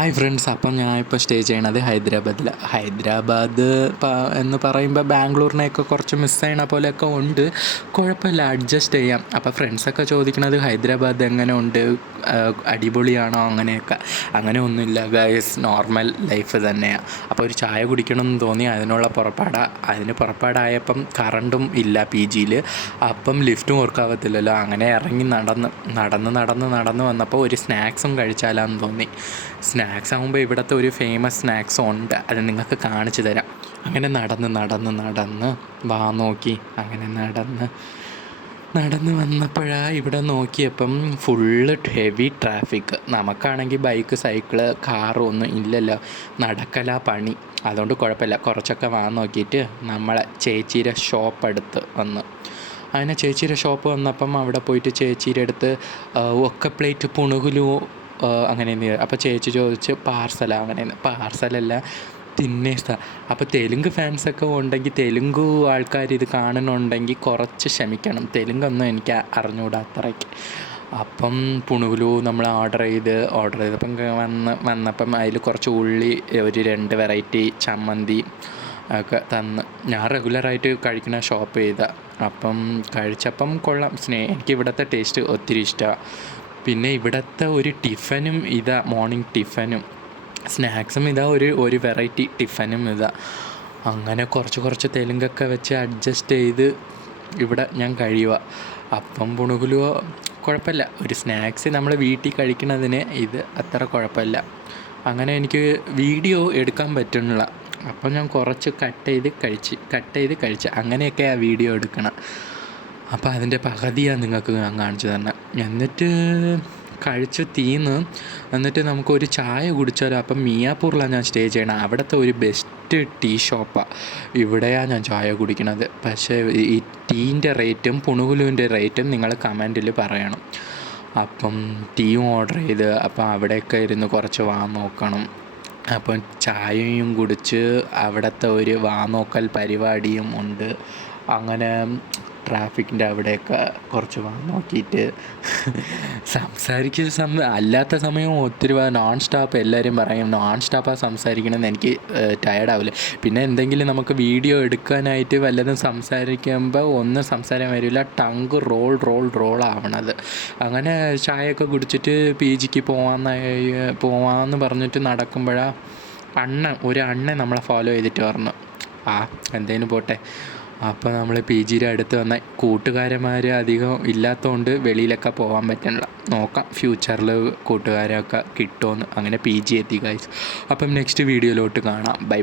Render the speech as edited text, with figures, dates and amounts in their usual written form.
Hi friends, അപ്പം ഞാൻ ഇപ്പോൾ സ്റ്റേ ചെയ്യണത് ഹൈദരാബാദിലാണ്. ഹൈദരാബാദ് എന്ന് പറയുമ്പോൾ ബാംഗ്ലൂരിനെയൊക്കെ കുറച്ച് മിസ് ചെയ്യണ പോലെയൊക്കെ ഉണ്ട്. കുഴപ്പമില്ല, അഡ്ജസ്റ്റ് ചെയ്യാം. അപ്പോൾ ഫ്രണ്ട്സൊക്കെ ചോദിക്കണത് ഹൈദരാബാദ് എങ്ങനെ ഉണ്ട്, അടിപൊളിയാണോ, അങ്ങനെയൊക്കെ. അങ്ങനെ ഒന്നുമില്ല ഗൈസ്, നോർമൽ ലൈഫ് തന്നെയാണ്. അപ്പോൾ ഒരു ചായ കുടിക്കണമെന്ന് തോന്നി, അതിന് പുറപ്പാടായപ്പം കറണ്ടും ഇല്ല പി ജിയിൽ. അപ്പം ലിഫ്റ്റും വർക്കാവത്തില്ലല്ലോ. അങ്ങനെ ഇറങ്ങി നടന്ന് വന്നപ്പോൾ ഒരു സ്നാക്സും കഴിച്ചാലാന്ന് തോന്നി. സ്നാക്സ് ആകുമ്പോൾ ഇവിടുത്തെ ഒരു ഫേമസ് സ്നാക്സ് ഉണ്ട്, അത് നിങ്ങൾക്ക് കാണിച്ചു തരാം. അങ്ങനെ നടന്ന് വാ നോക്കി. അങ്ങനെ നടന്ന് വന്നപ്പോഴാണ് ഇവിടെ നോക്കിയപ്പം ഫുള്ള് ഹെവി ട്രാഫിക്. നമുക്കാണെങ്കിൽ ബൈക്ക്, സൈക്കിള്, കാറ് ഒന്നും ഇല്ലല്ലോ, നടക്കലാ പണി. അതുകൊണ്ട് കുഴപ്പമില്ല. കുറച്ചൊക്കെ വാ നോക്കിയിട്ട് നമ്മളെ ചേച്ചിയുടെ ഷോപ്പ് അടുത്ത് വന്ന്. അങ്ങനെ ചേച്ചിയുടെ ഷോപ്പ് വന്നപ്പം അവിടെ പോയിട്ട് ചേച്ചിയുടെ അടുത്ത് ഒക്കെ പ്ലേറ്റ് പുണുകുലു അങ്ങനെ. അപ്പോൾ ചേച്ചി ചോദിച്ച് പാർസലാണ്. അങ്ങനെ പാർസലല്ല, തിന്നേസ. അപ്പോൾ തെലുങ്ക് ഫാൻസൊക്കെ ഉണ്ടെങ്കിൽ, തെലുങ്ക് ആൾക്കാർ ഇത് കാണുന്നുണ്ടെങ്കിൽ കുറച്ച് ക്ഷമിക്കണം, തെലുങ്കൊന്നും എനിക്ക് അറിഞ്ഞുകൂടാ അത്രയ്ക്ക്. അപ്പം പുണുകുലു നമ്മൾ ഓർഡർ ചെയ്തപ്പം വന്നപ്പം അതിൽ കുറച്ച് ഉള്ളി, ഒരു 2 വെറൈറ്റി ചമ്മന്തി ഒക്കെ തന്ന്. ഞാൻ റെഗുലറായിട്ട് കഴിക്കുന്ന ഷോപ്പ് ചെയ്താൽ. അപ്പം കഴിച്ചപ്പം കൊള്ളാം. എനിക്ക് ഇവിടുത്തെ ടേസ്റ്റ് ഒത്തിരി ഇഷ്ടമാണ്. പിന്നെ ഇവിടുത്തെ ഒരു ടിഫനും മോർണിംഗ് ടിഫനും സ്നാക്സും ഒരു വെറൈറ്റി ടിഫനും അങ്ങനെ കുറച്ച് തെലുങ്കൊക്കെ വെച്ച് അഡ്ജസ്റ്റ് ചെയ്ത് ഇവിടെ ഞാൻ കഴിയുക. അപ്പം പുണുകുലുവോ കുഴപ്പമില്ല. ഒരു സ്നാക്സ് നമ്മൾ വീട്ടിൽ കഴിക്കുന്നതിന് ഇത് അത്ര കുഴപ്പമില്ല. അങ്ങനെ എനിക്ക് വീഡിയോ എടുക്കാൻ പറ്റുന്നില്ല. അപ്പം ഞാൻ കുറച്ച് കട്ട് ചെയ്ത് കഴിച്ച് അങ്ങനെയൊക്കെയാണ് വീഡിയോ എടുക്കണം. അപ്പോൾ അതിൻ്റെ പകുതിയാണ് നിങ്ങൾക്ക് ഞാൻ കാണിച്ചു തന്നെ. എന്നിട്ട് കഴിച്ച് എന്നിട്ട് നമുക്കൊരു ചായ കുടിച്ചാലോ. അപ്പം മിയാപ്പൂറിലാണ് ഞാൻ സ്റ്റേ ചെയ്യണം. അവിടുത്തെ ഒരു ബെസ്റ്റ് ടീ ഷോപ്പാണ്. ഇവിടെയാണ് ഞാൻ ചായ കുടിക്കണത്. പക്ഷേ ഈ ടീൻ്റെ റേറ്റും പുണുകുലുവിൻ്റെ റേറ്റും നിങ്ങൾ കമൻറ്റിൽ പറയണം. അപ്പം ടീയും ഓർഡർ ചെയ്ത് അപ്പം അവിടെയൊക്കെ ഇരുന്ന് കുറച്ച് നോക്കണം. അപ്പം ചായയും കുടിച്ച് അവിടുത്തെ ഒരു നോക്കൽ പരിപാടിയും ഉണ്ട്. അങ്ങനെ ട്രാഫിക്കിൻ്റെ അവിടെയൊക്കെ കുറച്ച് നോക്കിയിട്ട് അല്ലാത്ത സമയം ഒത്തിരി നോൺ സ്റ്റോപ്പ്. എല്ലാവരും പറയും നോൺ സ്റ്റോപ്പാണ് സംസാരിക്കണമെന്ന്. എനിക്ക് ടയർഡാവില്ല. പിന്നെ എന്തെങ്കിലും നമുക്ക് വീഡിയോ എടുക്കാനായിട്ട് വല്ലതും സംസാരിക്കുമ്പോൾ ഒന്നും സംസാരം വരില്ല, ടങ്ക് റോൾ ആവണത്. അങ്ങനെ ചായയൊക്കെ കുടിച്ചിട്ട് പി ജിക്ക് പോവാമെന്ന് പറഞ്ഞിട്ട് നടക്കുമ്പോഴാണ് ഒരു അണ്ണൻ നമ്മളെ ഫോളോ ചെയ്തിട്ട് പറഞ്ഞു, എന്തേലും പോട്ടെ. അപ്പോൾ നമ്മൾ പി ജിയുടെ അടുത്ത് വന്ന കൂട്ടുകാരന്മാർ അധികം ഇല്ലാത്തതുകൊണ്ട് വെളിയിലൊക്കെ പോകാൻ പറ്റണില്ല. നോക്കാം ഫ്യൂച്ചറിൽ കൂട്ടുകാരൊക്കെ കിട്ടുമെന്ന്. അങ്ങനെ പി ജി എത്തി ഗൈസ്. അപ്പം നെക്സ്റ്റ് വീഡിയോയിലോട്ട് കാണാം. ബൈ.